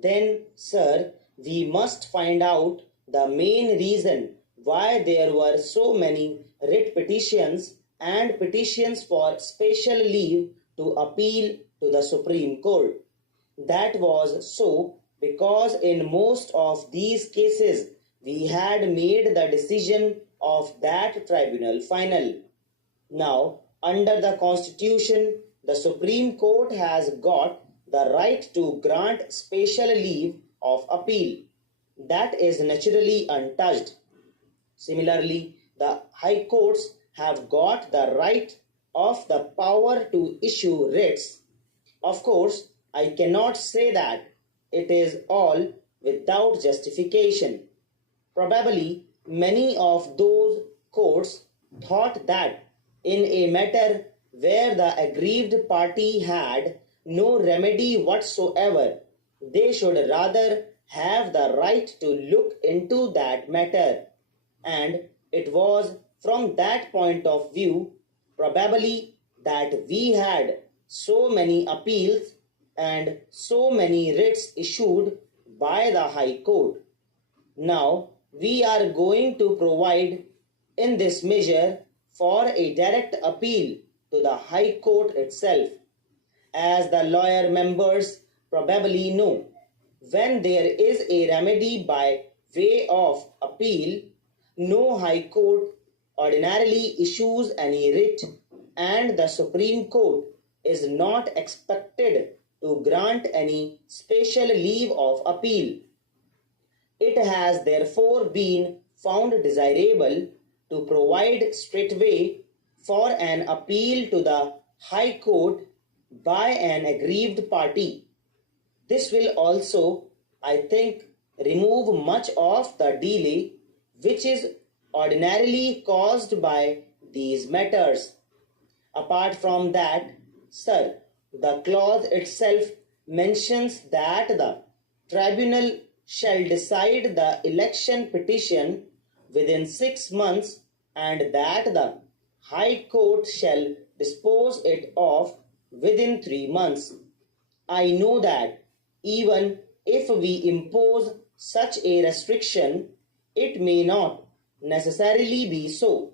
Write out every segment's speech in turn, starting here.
Then, sir, we must find out the main reason why there were so many writ petitions and petitions for special leave to appeal to the Supreme Court. That was so because in most of these cases we had made the decision of that tribunal final. Now, under the Constitution, the Supreme Court has got the right to grant special leave of appeal. That is naturally untouched. Similarly, the High Courts have got the right of the power to issue writs. Of course, I cannot say that it is all without justification. Probably many of those courts thought that in a matter where the aggrieved party had no remedy whatsoever, they should rather have the right to look into that matter. And it was from that point of view, probably, that we had so many appeals and so many writs issued by the High Court. Now, we are going to provide in this measure for a direct appeal to the High Court itself. As the lawyer members probably know, when there is a remedy by way of appeal, no High Court ordinarily issues any writ, and the Supreme Court is not expected to grant any special leave of appeal. It has therefore been found desirable to provide straightway for an appeal to the High Court by an aggrieved party. This will also, I think, remove much of the delay which is ordinarily caused by these matters. Apart from that, sir, the clause itself mentions that the tribunal shall decide the election petition within 6 months and that the High Court shall dispose it of within 3 months. I know that even if we impose such a restriction, it may not necessarily be so.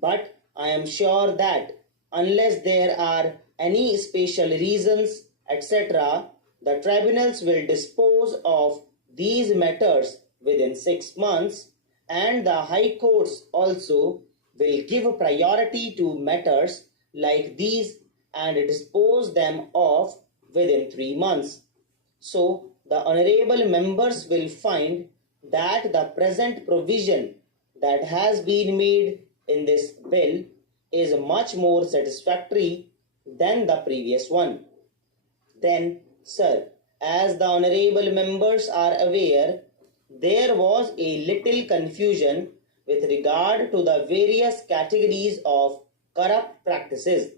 But I am sure that unless there are any special reasons, etc., the tribunals will dispose of these matters within 6 months, and the High Courts also will give priority to matters like these and dispose them of within 3 months. So, the honorable members will find that the present provision that has been made in this bill is much more satisfactory than the previous one. Then, sir, as the honorable members are aware, there was a little confusion with regard to the various categories of corrupt practices.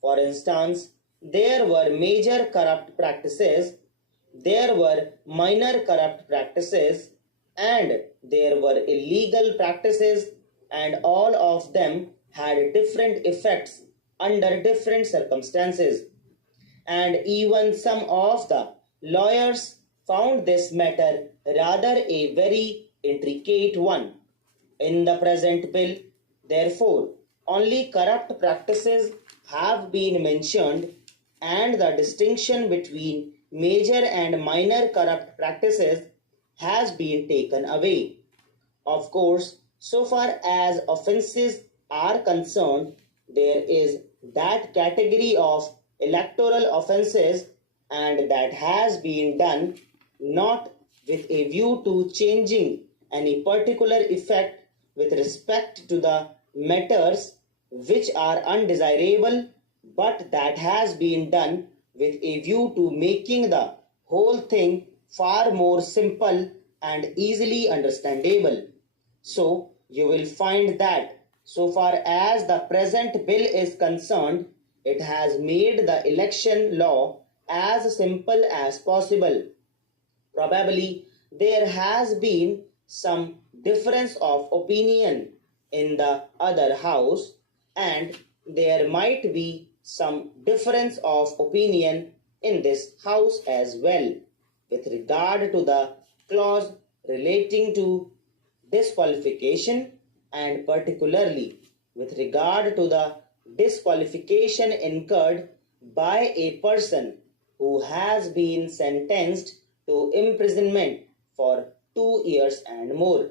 For instance, there were major corrupt practices, there were minor corrupt practices, and there were illegal practices, and all of them had different effects under different circumstances. And even some of the lawyers found this matter rather a very intricate one. In the present bill, therefore, only corrupt practices have been mentioned, and the distinction between major and minor corrupt practices has been taken away. Of course, so far as offences are concerned, there is that category of electoral offences, and that has been done not with a view to changing any particular effect with respect to the matters which are undesirable, but that has been done with a view to making the whole thing far more simple and easily understandable. So, you will find that so far as the present bill is concerned, it has made the election law as simple as possible. Probably there has been some difference of opinion in the other house, and there might be some difference of opinion in this house as well. with regard to the clause relating to disqualification, and particularly with regard to the disqualification incurred by a person who has been sentenced to imprisonment for 2 years and more.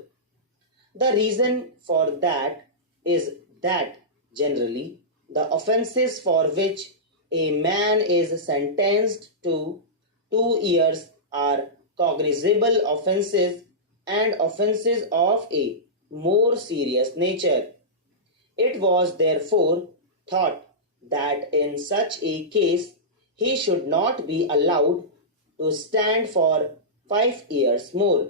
The reason for that is that generally the offences for which a man is sentenced to 2 years are cognizable offences and offences of a more serious nature. It was therefore thought that in such a case he should not be allowed to stand for 5 years more.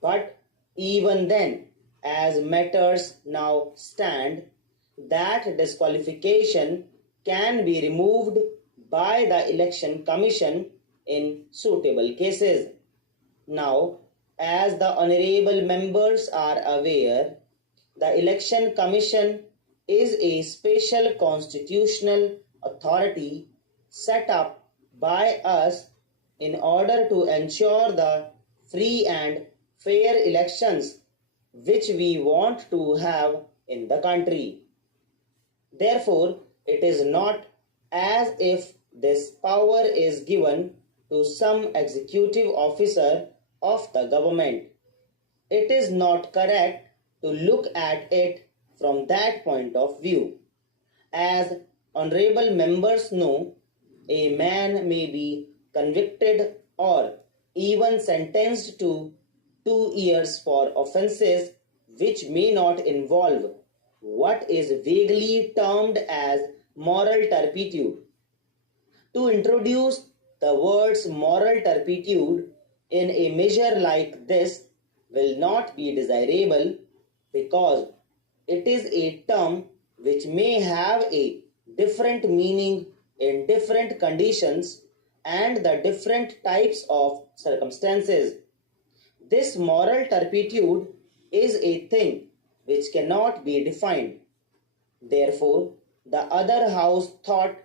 But even then, as matters now stand, that disqualification can be removed by the Election Commission in suitable cases. Now, as the honorable members are aware, the Election Commission is a special constitutional authority set up by us in order to ensure the free and fair elections which we want to have in the country. Therefore, it is not as if this power is given to some executive officer of the government. It is not correct to look at it from that point of view. As honorable members know, a man may be convicted or even sentenced to 2 years for offences which may not involve what is vaguely termed as moral turpitude. To introduce the words moral turpitude in a measure like this will not be desirable, because it is a term which may have a different meaning in different conditions and the different types of circumstances. This moral turpitude is a thing which cannot be defined. Therefore, the other house thought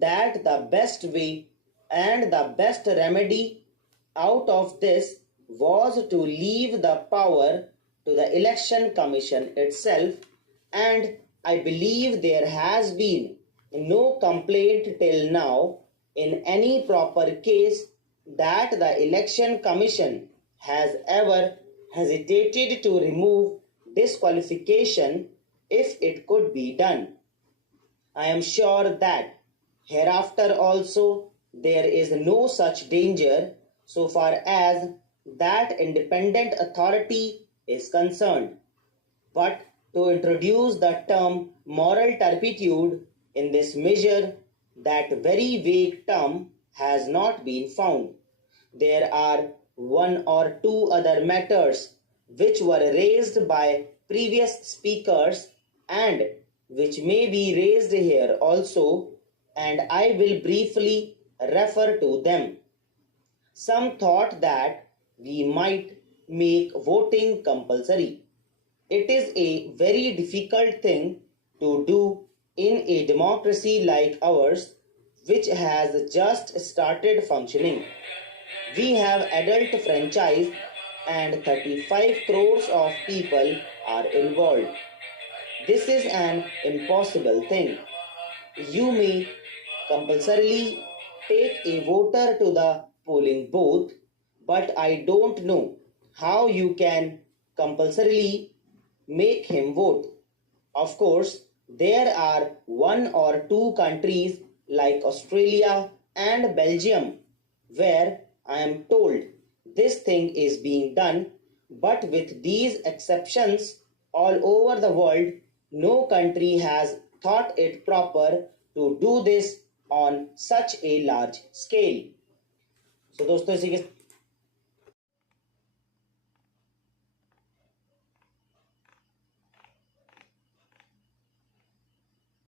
that the best way and the best remedy out of this was to leave the power to the Election Commission itself, and I believe there has been no complaint till now in any proper case that the Election Commission has ever hesitated to remove disqualification if it could be done. I am sure that hereafter also there is no such danger so far as that independent authority is concerned. But to introduce the term moral turpitude in this measure, that very vague term has not been found. There are one or two other matters which were raised by previous speakers and which may be raised here also, and I will briefly refer to them. Some thought that we might make voting compulsory. It is a very difficult thing to do in a democracy like ours, which has just started functioning. We have adult franchise and 35 crores of people are involved. This is an impossible thing. You may compulsorily take a voter to the polling booth, but I don't know how you can compulsorily make him vote. Of course, there are one or two countries like Australia and Belgium where I am told this thing is being done, but with these exceptions, all over the world, no country has thought it proper to do this on such a large scale. So दोस्तों इसी के